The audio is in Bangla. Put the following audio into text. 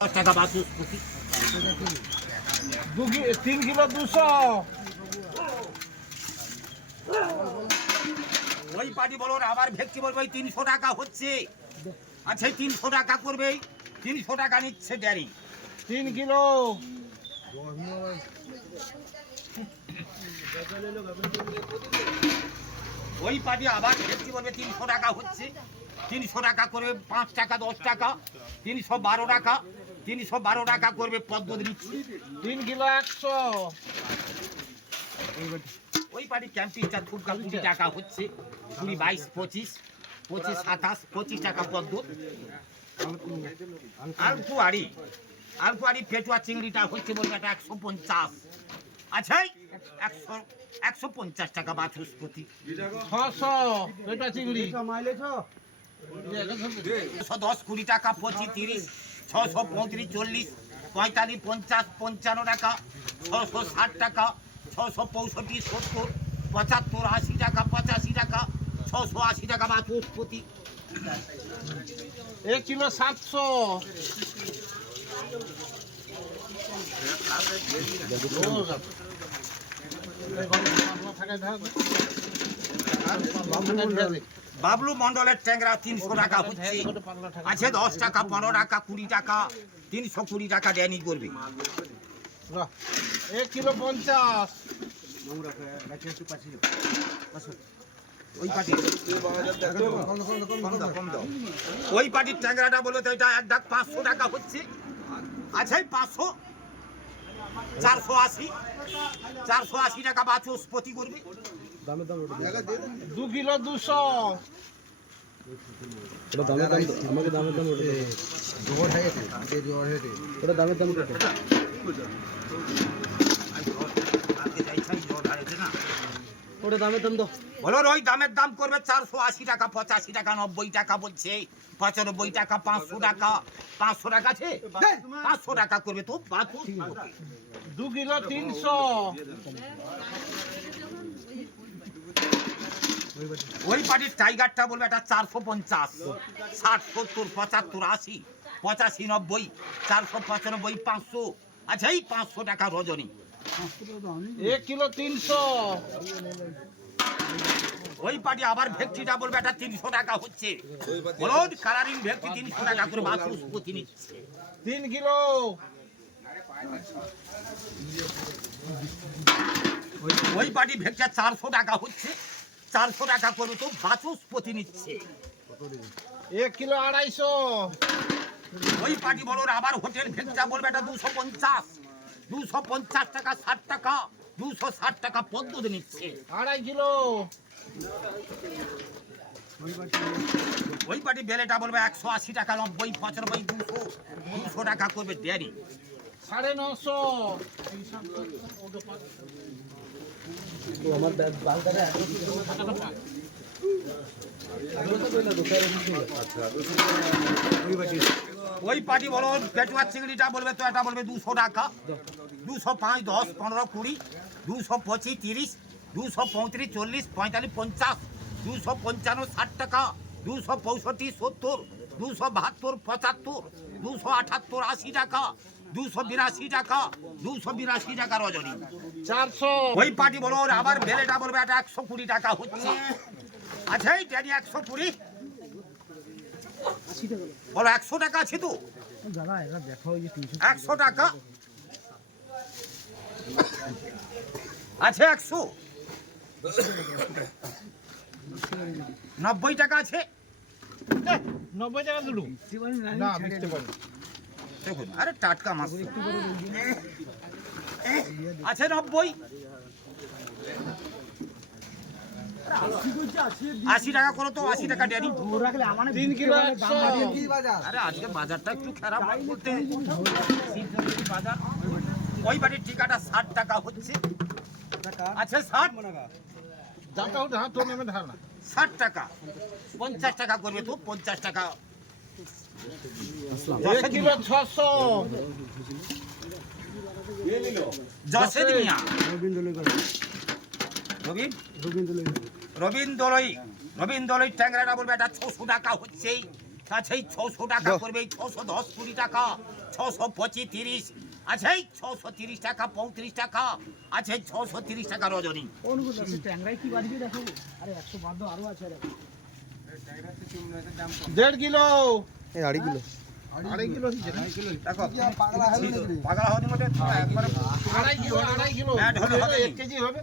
টাকা কি- তিন কিলো দুশো। ওই পার্টি বলো আবার ভেটকি বলব ওই তিনশো টাকা হচ্ছে। আচ্ছা তিনশো টাকা করবে তিনশো টাকা নিচ্ছে ড্যারি। তিন কিলো। ওই পার্টি আবার ভেটকি বলবে তিনশো টাকা হচ্ছে। তিনশো টাকা করবে পাঁচ টাকা দশ টাকা তিনশো বারো টাকা। তিনশো বারো টাকা করবে পদ্মত নিচ্ছে তিন কিলো একশো। ওই পার্টি ক্যাম্পিংটা ফুটকা কুড়ি টাকা হচ্ছে। কুড়ি বাইশ পঁচিশ পঁচিশ সাতাশ পঁচিশ টাকা পদ্মত আলপু আড়ি আড়ি পেটুয়া চিংড়িটা হচ্ছে বলবে এটা একশো পঞ্চাশ। আছে একশো একশো পঞ্চাশ টাকা বাচস্পতি ছশো এটা চিংড়ি। ছশো দশ কুড়ি টাকা পঁচিশ তিরিশ। ছশো পঁয়ত্রিশ চল্লিশ পঁয়তাল্লিশ পঞ্চাশ পঞ্চান্ন টাকা ছশো ষাট টাকা ছশো পঁয়ষট্টি সত্তর পঁচাত্তর আশি টাকা পঁচাশি টাকা ছশো আশি টাকা বা বাচস্পতি এক কিলো সাতশো। বাবলু মন্ডলের ট্যাংরা তিনশো টাকা হচ্ছে আছে দশ টাকা পনেরো টাকা কুড়ি টাকা তিনশো কুড়ি টাকা ড্যানি করবে। এক কিলো পঞ্চাশ। ওই। ওই পার্টির ট্যাংরাটা বলে তো এটা এক ডাক পাঁচশো টাকা হচ্ছে। আছে পাঁচশো চারশো আশি চারশো আশি টাকা বাচস্পতি করবে। দু কিলো দুশো। ওটা দামের দাম আমাকে দামের দাম ওটা ওটা দামের দাম কত? ওটা দামের দাম দাও। বলো ওই দামের দাম করবে চারশো আশি টাকা পঁচাশি টাকা নব্বই টাকা বলছে। পঁচানব্বই টাকা পাঁচশো টাকা। পাঁচশো টাকা আছে? পাঁচশো টাকা করবে তো দু কিলো তিনশো। ওই পার্টির টাইগারটা বলবে এটা চারশো পঞ্চাশ ষাট সত্তর পঁচাত্তর আশি পঁচাশি নব্বই চারশো পঁচানব্বই পাঁচশো। আচ্ছা এই পাঁচশো টাকা রজনী। এক কিলো তিনশো। ওই পার্টি আবার ভেক্টিটা বলবে এটা তিনশো টাকা হচ্ছে। বলো কালারিং ভেক্টি তিনশো টাকা করে বাচস্পতি নিচ্ছে? তিন কিলো। ওই পার্টি ভেক্টা চারশো টাকা হচ্ছে। চারশো টাকা করে তো বাচস্পতি নিচ্ছে। এক কিলো আড়াইশো। ওই পার্টি বলো আবার হোটেল ভেক্টা বলবে এটা দুশো পঞ্চাশ। দুশো পঞ্চাশ টাকা ষাট টাকা দুশো ষাট টাকা পদ্ধতি নিচ্ছে। আড়াই কিলো। ওই পাটি বেলেটা বলবে একশো আশি টাকা নব্বই পঁচানব্বই দুশো দুশো টাকা করবে ডেয়ারি সাড়ে নশো। আমার ওই পার্টি বলো পেটুয়া চিংড়িটা বলবে তো এটা বলবে দুশো টাকা। দুশো পাঁচ, দশ, পনেরো, কুড়ি, দুশো পঁচিশ, তিরিশ, দুশো পঁয়ত্রিশ, চল্লিশ, পঁয়তাল্লিশ, পঞ্চাশ, দুশো পঞ্চান্ন, ষাট টাকা, দুশো পঁয়ষট্টি, সত্তর, দুশো বাহাত্তর, পঁচাত্তর, দুশো আটাত্তর, আশি টাকা দুশো বিরাশি টাকা দুশো বিরাশি টাকা রজনী। চারশো। ওই পার্টি বলো আবার বেলেটা বলবে এটা একশো কুড়ি টাকা হচ্ছে। আচ্ছা এই একশো কুড়ি। বলো একশো টাকা আছে তো? একশো টাকা? আছে একশো? নব্বই টাকা আছে? নব্বই টাকা দিলু না দেখুন আরে টাটকা মাছ। আছে নব্বই আশি টাকা করো তো আশি টাকা ড্যানি তিন কিলো আরে আজকে বাজারটা একটু খারাপ বলতে। বাজার ওই বাড়ির ঠিকাটা ষাট টাকা হচ্ছে। আচ্ছা ষাট। ষাট টাকা। পঞ্চাশ টাকা করবে তো পঞ্চাশ টাকা এক কিলো ছশো জসে দিয়া রবীন রবীন্দ্রই রবীন্দ্রই ট্যাংরাটা বলবে এটা ছশো টাকা হচ্ছে কাছেই ছশো টাকা করবে ছশো দশ কুড়ি টাকা। ছশো পঁচিশ তিরিশ। আছে ছশো তিরিশ টাকা পঁয়ত্রিশ টাকা। আছে ছশো তিরিশ টাকা রজনী। ট্যাংরাই কি বাড়বে দেখো? আরে একশো বাদ আরও আছে। দেড় কিলো। এই আড়াই কিলো। আড়াই কিলো দেখো পাগলা হওয়ার মধ্যে একবারে আড়াই কিলো আড়াই কিলো। হবে এক কেজি হবে।